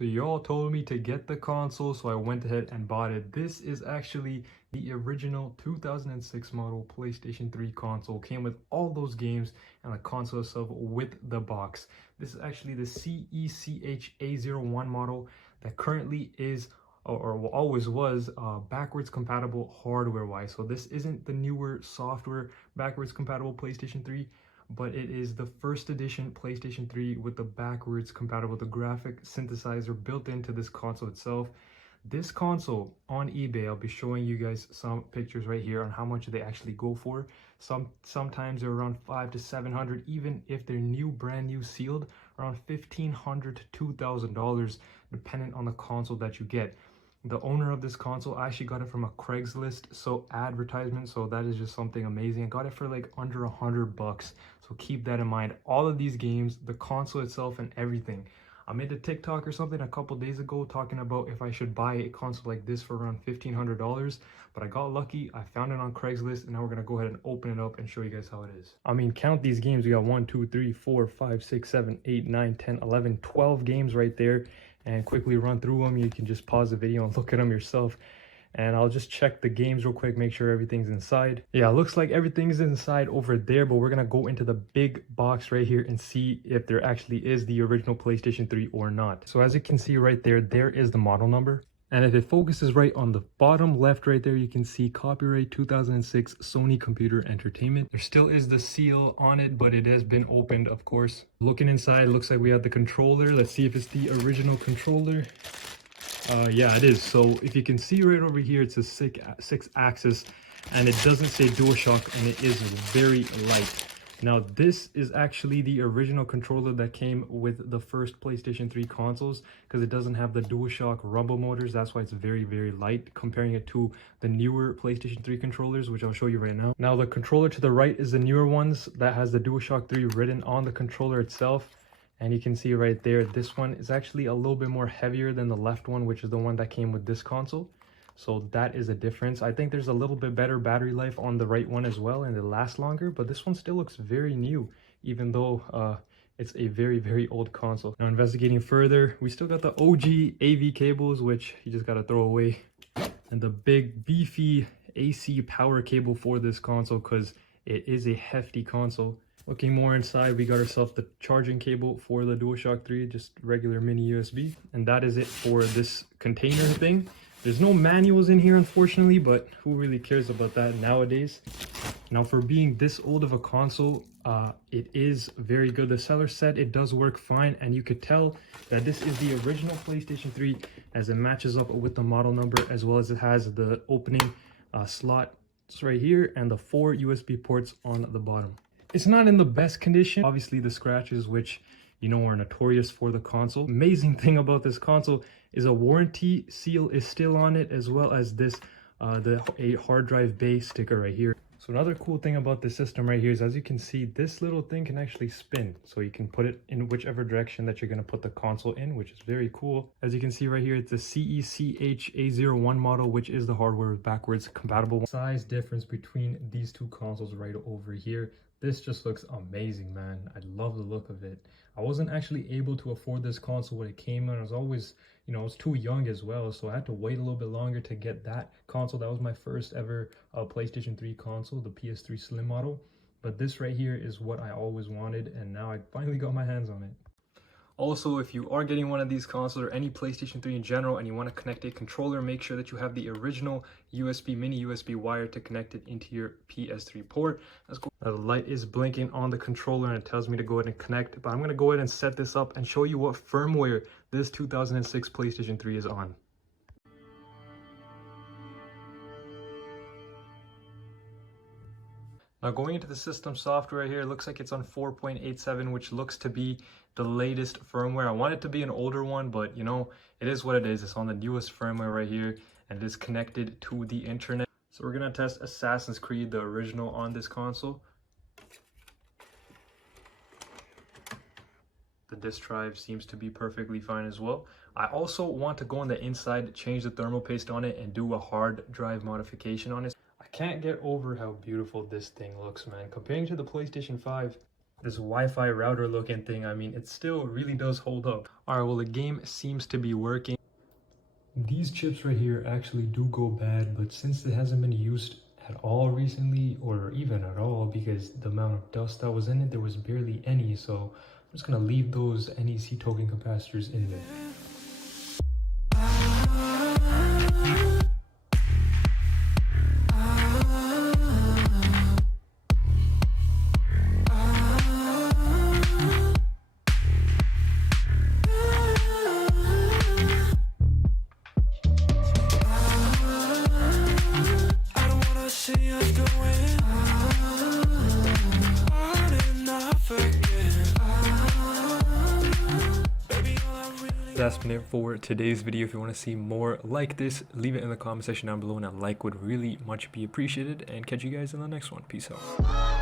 So y'all told me to get the console, so I went ahead and bought it. This is actually the original 2006 model PlayStation 3 console. Came with all those games and the console itself with the box. This is actually the CECH-A01 model that currently is or always was backwards compatible hardware wise. So this isn't the newer software backwards compatible PlayStation 3, but it is the first edition PlayStation 3 with the backwards compatible, the graphic synthesizer built into this console itself. This console on eBay, I'll be showing you guys some pictures right here on how much they actually go for. Sometimes they're around 500 to 700, even if they're brand new sealed, around $1,500 to $2,000, depending on the console that you get. The owner of this console, I actually got it from a Craigslist advertisement, so that is just something amazing. I got it for like under $100, so keep that in mind. All of these games, the console itself and everything. I made a TikTok or something a couple days ago talking about if I should buy a console like this for around $1,500, but I got lucky. I found it on Craigslist, and now we're gonna go ahead and open it up and show you guys how it is. I mean, count these games. We got 1 2 3 4 5 6 7 8 9 10 11 12 games right there, and quickly run through them. You can just pause the video and look at them yourself. And I'll just check the games real quick, make sure everything's inside. Yeah, looks like everything's inside over there, but we're gonna go into the big box right here and see if there actually is the original PlayStation 3 or not. So as you can see right there, there is the model number. And if it focuses right on the bottom left right there, you can see copyright 2006 Sony Computer Entertainment. There still is the seal on it, but it has been opened, of course. Looking inside, looks like we have the controller. Let's see if it's the original controller. Yeah, it is. So if you can see right over here, it's a six axis, and it doesn't say DualShock, and it is very light. Now, this is actually the original controller that came with the first PlayStation 3 consoles, because it doesn't have the DualShock rumble motors. That's why it's very, very light, comparing it to the newer PlayStation 3 controllers, which I'll show you right now. Now, the controller to the right is the newer ones that has the DualShock 3 written on the controller itself. And you can see right there, this one is actually a little bit more heavier than the left one, which is the one that came with this console. So that is a difference. I think there's a little bit better battery life on the right one as well, and it lasts longer, but this one still looks very new, even though it's a very, very old console. Now, investigating further, we still got the OG AV cables, which you just gotta throw away, and the big beefy AC power cable for this console, because it is a hefty console. Looking more inside, we got ourselves the charging cable for the DualShock 3, just regular mini USB. And that is it for this container thing. There's no manuals in here, unfortunately, but who really cares about that nowadays? Now, for being this old of a console, it is very good. The seller said it does work fine, and you could tell that this is the original PlayStation 3 as it matches up with the model number, as well as it has the opening slot right here and the 4 USB ports on the bottom. It's not in the best condition. Obviously, the scratches, which you know are notorious for the console. Amazing thing about this console is a warranty seal is still on it, as well as this a hard drive bay sticker right here. So another cool thing about this system right here is, as you can see, this little thing can actually spin. So you can put it in whichever direction that you're going to put the console in, which is very cool. As you can see right here, it's the CECH-A01 model, which is the hardware backwards compatible. Size difference between these two consoles right over here. This just looks amazing, man. I love the look of it. I wasn't actually able to afford this console when it came out. I was always, you know, I was too young as well, so I had to wait a little bit longer to get that console. That was my first ever PlayStation 3 console, the PS3 Slim model. But this right here is what I always wanted, and now I finally got my hands on it. Also, if you are getting one of these consoles or any PlayStation 3 in general and you want to connect a controller, make sure that you have the original mini USB wire to connect it into your PS3 port. That's cool. Now, the light is blinking on the controller and it tells me to go ahead and connect, but I'm going to go ahead and set this up and show you what firmware this 2006 PlayStation 3 is on. Now, going into the system software here, it looks like it's on 4.87, which looks to be the latest firmware. I want it to be an older one, but you know, it is what it is. It's on the newest firmware right here, and it is connected to the internet. So we're gonna test Assassin's Creed, the original, on this console. The disk drive seems to be perfectly fine as well. I also want to go on the inside, change the thermal paste on it, and do a hard drive modification on it. I can't get over how beautiful this thing looks, man. Comparing to the PlayStation 5, this Wi-Fi router looking thing, I mean, it still really does hold up. All right, well, the game seems to be working. These chips right here actually do go bad, but since it hasn't been used at all recently, or even at all, because the amount of dust that was in it, there was barely any, so I'm just gonna leave those NEC token capacitors in there. That's been it for today's video. If you want to see more like this, leave it in the comment section down below, and a like would really much be appreciated, and catch you guys in the next one. Peace out.